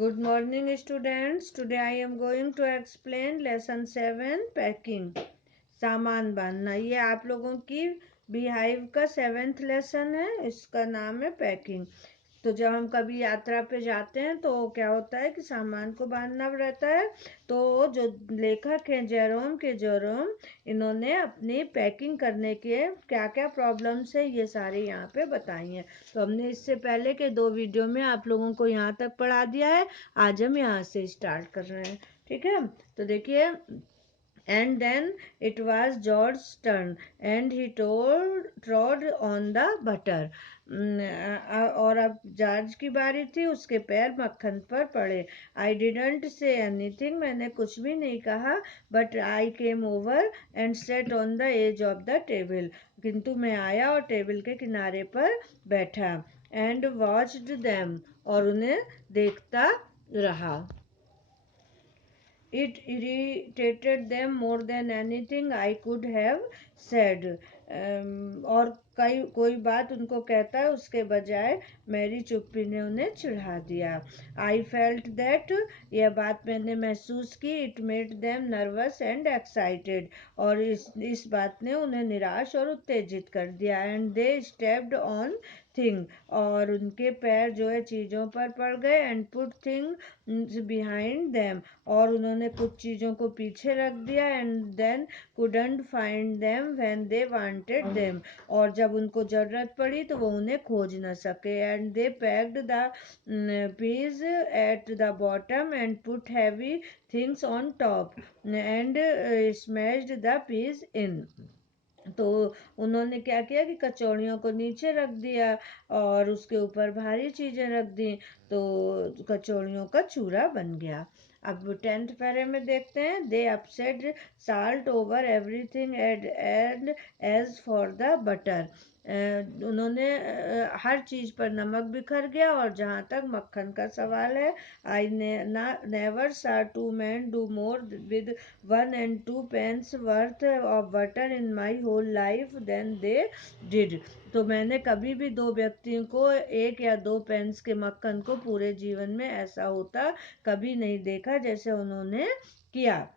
Good morning, students. Today I am going to explain lesson 7 packing. सामान बांधना। ये आप लोगों की बिहाइव का 7th लेसन है। इसका नाम है पैकिंग। तो जब हम कभी यात्रा पे जाते हैं तो क्या होता है कि सामान को बांधना रहता है। तो जो लेखक हैं जेरोम इन्होंने अपनी पैकिंग करने के क्या क्या प्रॉब्लम्स है ये सारे यहाँ पे बताई हैं। तो हमने इससे पहले के 2 वीडियो में आप लोगों को यहाँ तक पढ़ा दिया है। आज हम यहाँ से स्टार्ट कर रहे हैं। ठीक है, तो देखिए, and then it was George's turn, and he trod on the butter. और अब जॉर्ज की बारी थी, उसके पैर मक्खन पर पड़े। आई डिडंट से एनीथिंग, मैंने कुछ भी नहीं कहा। But I came over and sat on the edge of the table, किंतु मैं आया और टेबल के किनारे पर बैठा। एंड वॉच्ड देम, और उन्हें देखता रहा। It irritated them more than anything I could have said. और कोई बात उनको कहता है उसके बजाय मेरी चुप्पी ने उन्हें चिढ़ा दिया। आई फेल्ट दैट, यह बात मैंने महसूस की। It made them nervous and excited, और इस बात ने उन्हें निराश और उत्तेजित कर दिया। And they stepped on thing, और उनके पैर जो है चीज़ों पर पड़ गए। And put thing behind them, और उन्होंने कुछ चीज़ों को पीछे रख दिया। And then couldn't find them when they wanted them, और जब उनको ज़रूरत पड़ी तो वो उन्हें खोज न सके। And they packed the piece at the bottom and put heavy things on top and smashed the piece in. तो उन्होंने क्या किया कि कचौड़ियों को नीचे रख दिया और उसके ऊपर भारी चीज़ें रख दी, तो कचौड़ियों का चूरा बन गया। अब 10th पैरे में देखते हैं। They upset salt over everything and as for the butter, उन्होंने हर चीज़ पर नमक बिखर गया। और जहाँ तक मक्खन का सवाल है, I never saw two man do more with 1 and 2 pence worth of butter in my whole life than they did. तो मैंने कभी भी 2 व्यक्तियों को 1 या 2 पेंस के मक्खन को पूरे जीवन में ऐसा होता कभी नहीं देखा जैसे उन्होंने किया।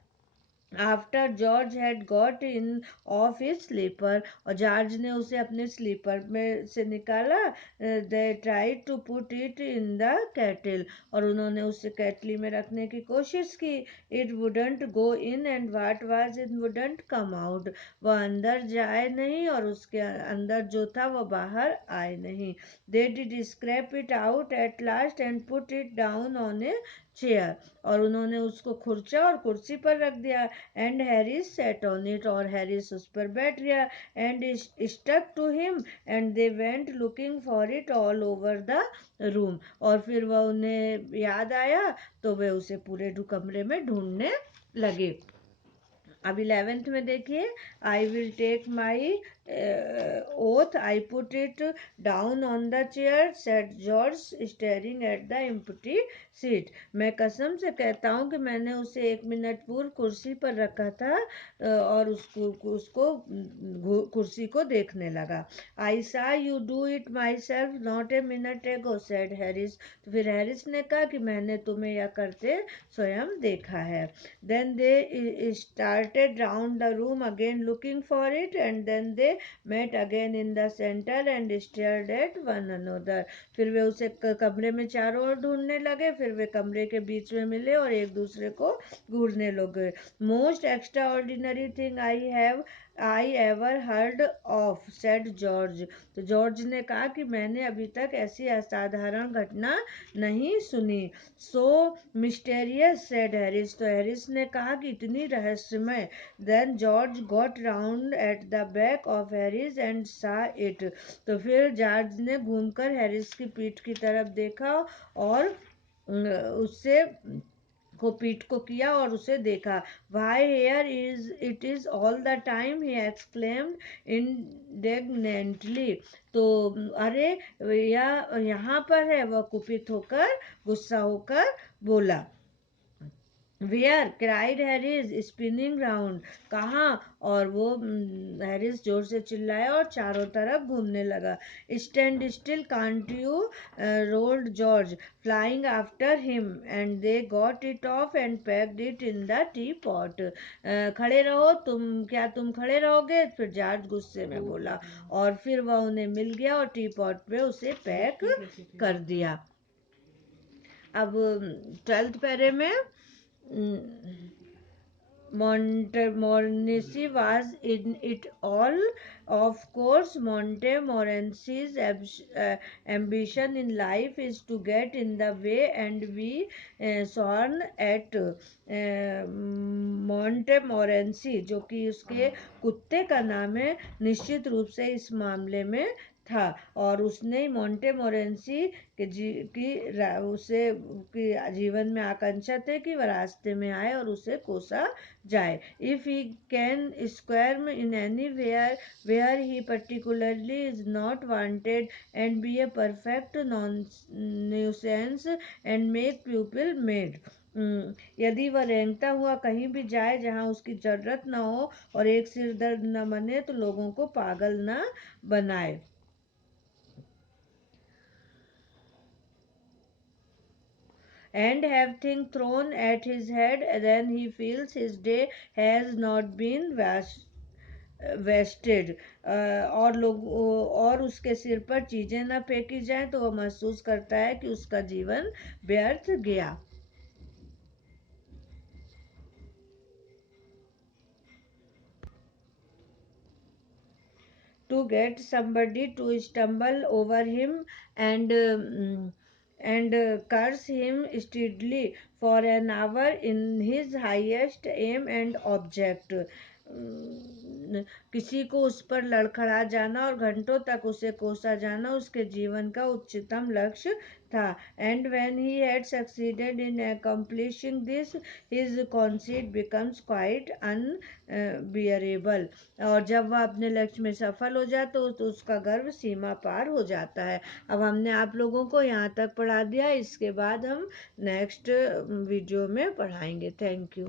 After George had got in off his slipper, और जॉर्ज ने उसे अपने स्लीपर में से निकाला। They tried to put it in the kettle, और उन्होंने उसे कैटली में रखने की कोशिश की। It wouldn't go in and what was in wouldn't come out, वह अंदर जाए नहीं और उसके अंदर जो था वह बाहर आए नहीं। They did scrape it out at last and put it down on a chair, और उन्होंने उसको खुरचा और कुर्सी पर रख दिया। And Harris sat on it, और हैरिस उस पर बैठ गया। And stuck to him and they went looking for it all over the room, और फिर वह उन्हें याद आया तो वे उसे पूरे कमरे में ढूंढने लगे। अब 11th में देखिए। I will take my oath, I put it down on the chair, sat George staring at the empty seat. मैं कसम से कहता हूँ कि मैंने उसे 1 मिनट पूर्व कुर्सी पर रखा था, और उसको कुर्सी को देखने लगा। आई सा you do it my self not a minute एगो, सेड हैरिस। तो फिर हैरिस ने कहा कि मैंने तुम्हें यह करते स्वयं देखा है। Then they started round the room again looking for it, and then they met again in the center and stared at one another. फिर वे उसे कमरे में चारों ओर ढूंढने लगे। फिर वे कमरे के बीच में मिले और एक दूसरे को घूरने लगे। Most extra ordinary thing I ever heard of, said George. तो जॉर्ज ने कहा कि मैंने अभी तक ऐसी असाधारण घटना नहीं सुनी। So mysterious, said Harris. तो हैरिस ने कहा कि इतनी रहस्यमय। Then George got round at the back of Harris and saw it. तो फिर जॉर्ज ने घूमकर हैरिस की पीठ की तरफ देखा और उससे को पीठ को किया और उसे देखा। Why here is it is all the time, he exclaimed indignantly. तो अरे, यहाँ पर है, वह कुपित होकर गुस्सा होकर बोला। Where cried Harris spinning round, कहाँ? और वो हैरिस जोर से चिल्लाया और चारों तरफ घूमने लगा। Stand still can't you, rolled George flying after him and they got it of and packed it in the T pot. खड़े रहो तुम, क्या तुम खड़े रहोगे? फिर जॉर्ज गुस्से में बोला, और फिर वह उन्हें मिल गया और टी पॉट में उसे पैक कर दिया। अब 12th पैरे में Montmorency was in it all. Of course, Montmorency's ambition in life is to get in the way, and we sworn at Montmorency, जो कि उसके कुत्ते का नाम है, निश्चित रूप से इस मामले में था, और उसने मोंटेमोरेंसी उसे की जीवन में आकांक्षा थे कि वह रास्ते में आए और उसे कोसा जाए। If he can square in anywhere he particularly is not wanted and be a perfect non nuisance and make people mad. यदि वह रेंगता हुआ कहीं भी जाए जहां उसकी जरूरत न हो और एक सिर दर्द न बने तो लोगों को पागल न बनाए। And have things thrown at his head, then he feels his day has not been wasted। और लोग और उसके सिर पर चीजें न फेंकी जाए तो वह महसूस करता है कि उसका जीवन व्यर्थ गया। To get somebody to stumble over him and curse him steadily for an hour in his highest aim and object। किसी को उस पर लड़खड़ा जाना और घंटों तक उसे कोसा जाना उसके जीवन का उच्चतम लक्ष्य था। And when he had succeeded in accomplishing this, his conceit becomes quite unbearable। और जब वह अपने लक्ष्य में सफल हो जाए तो उसका गर्व सीमा पार हो जाता है। अब हमने आप लोगों को यहाँ तक पढ़ा दिया, इसके बाद हम नेक्स्ट वीडियो में पढ़ाएंगे। Thank you.